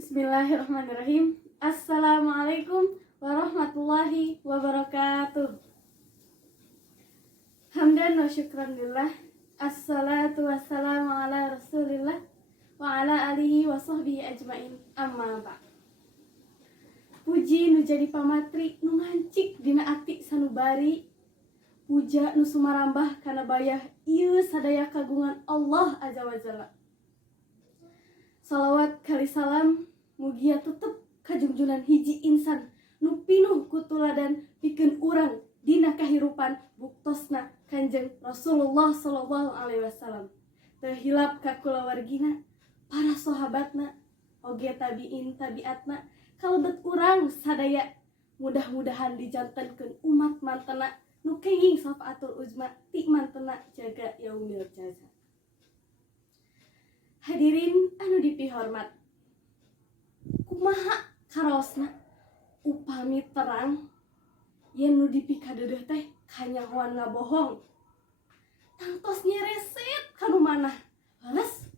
Bismillahirrahmanirrahim. Assalamualaikum warahmatullahi wabarakatuh. Hamdan wa syukran lillah. Assalatu wassalamu ala rasulillah wa ala alihi wa sahbihi ajmain. Amma ba'd. Puji nu jadi pamatri nu mancik dina ati sanubari. Puja nu sumarambah kana bayah ieu sadaya kagungan Allah azza wa jalla. Salawat kali salam mugia tetep kajungjunan hiji insan nu pinuh ku tuladan pikeun urang dina kahirupan buktosna Kanjeng Rasulullah sallallahu alaihi wasallam. Teu hilap ka kulawargina, para sahabatna, oge tabiin tabiatna, kalebet urang sadaya mudah-mudahan dijantenkeun umat mantena nu kenging syafaatul uzma ti mantena jaga yaumil jaza. Hadirin anu dipihormat, kumaha karaosna upami terang yen nu dipikadeudeut teh kanyahoan ngabohong tangtos nyereset kanu manah leres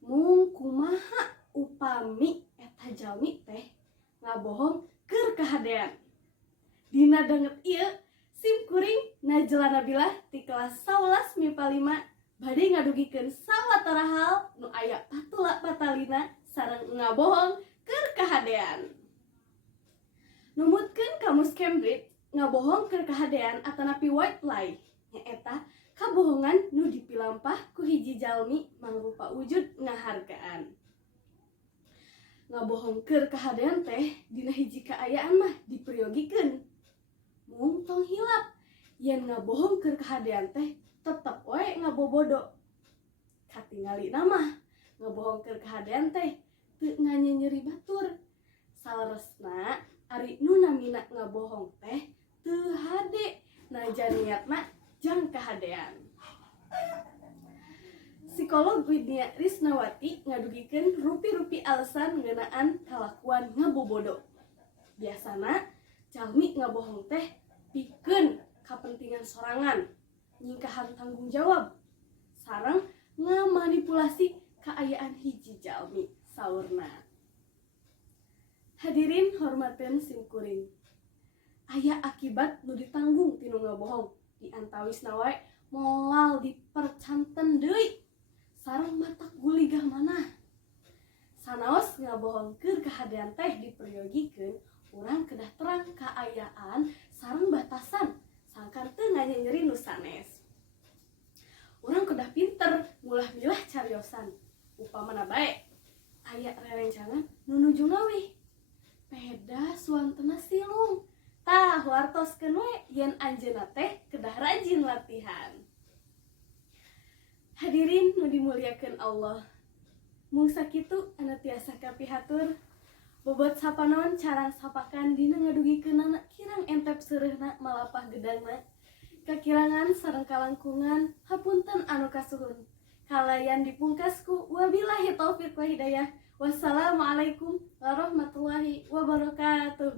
mung kumaha upami eta jalmi teh ngabohong keur kahadean. Dina danget ieu sim kuring najlana bilah ti kelas 11 MIPA 5 bade ngadugikeun sawatara hal nu aya patula patalina sareng ngabohong keur kahadean. Numutkeun kamus Cambridge, ngabohong keur kahadean atanapi white lie nyaeta kabohongan nu dipilampah ku hiji jalmi mangrupa wujud ngahargaan. Ngabohong keur kahadean teh dina hiji kaayaan mah dipriogikeun. Mung tong hilap yen ngabohong keur kahadean teh tetep we ngabobodo. Katingali mah ngabohong keur kahadean teh teu nganyenyeri batur. Saleresna ari nu namina ngabohong teh teu hade najan niatna jang kahadean. Psikolog Widya Risnawati ngadugikeun rupi-rupi alasan ngeunaan kalakuan ngabobodo. Biasana jalmi ngabohong teh pikeun kapentingan sorangan, nyingkahan tanggung jawab, sareng ngamanipulasi kaayaan hiji jalmi saurna. Hadirin hormateun simkuring. Aya akibat nu ditanggung tinu ngabohong, diantawisna wae moal dipercanten deui sareng matak guligah manah. Sanaos ngabohong keur kahadean teh dipriogikeun, urang kedah terang kaayaan sareng batasan sangkan teu nganyenyeri nu sanes. Urang kedah pinter mulah milah cariosan. Upamana bae aya rerencangan nu nuju ngawih. Peda suantena silung. Tah wartoskeun we yen anjeunna teh kedah rajin latihan. Hadirin nu dimulyakeun Allah. Mung sakitu anu tiasa kapihatur bobot sapanaon carang sapakan dina ngadugikeunana kirang entep seureuna malapah gedangna. Kakirangan sareng kalangkungan hapunten anu kasuhun. Kalayan dipungkasku wabillahi taufiq wa hidayah. Wassalamualaikum warahmatullahi wabarakatuh.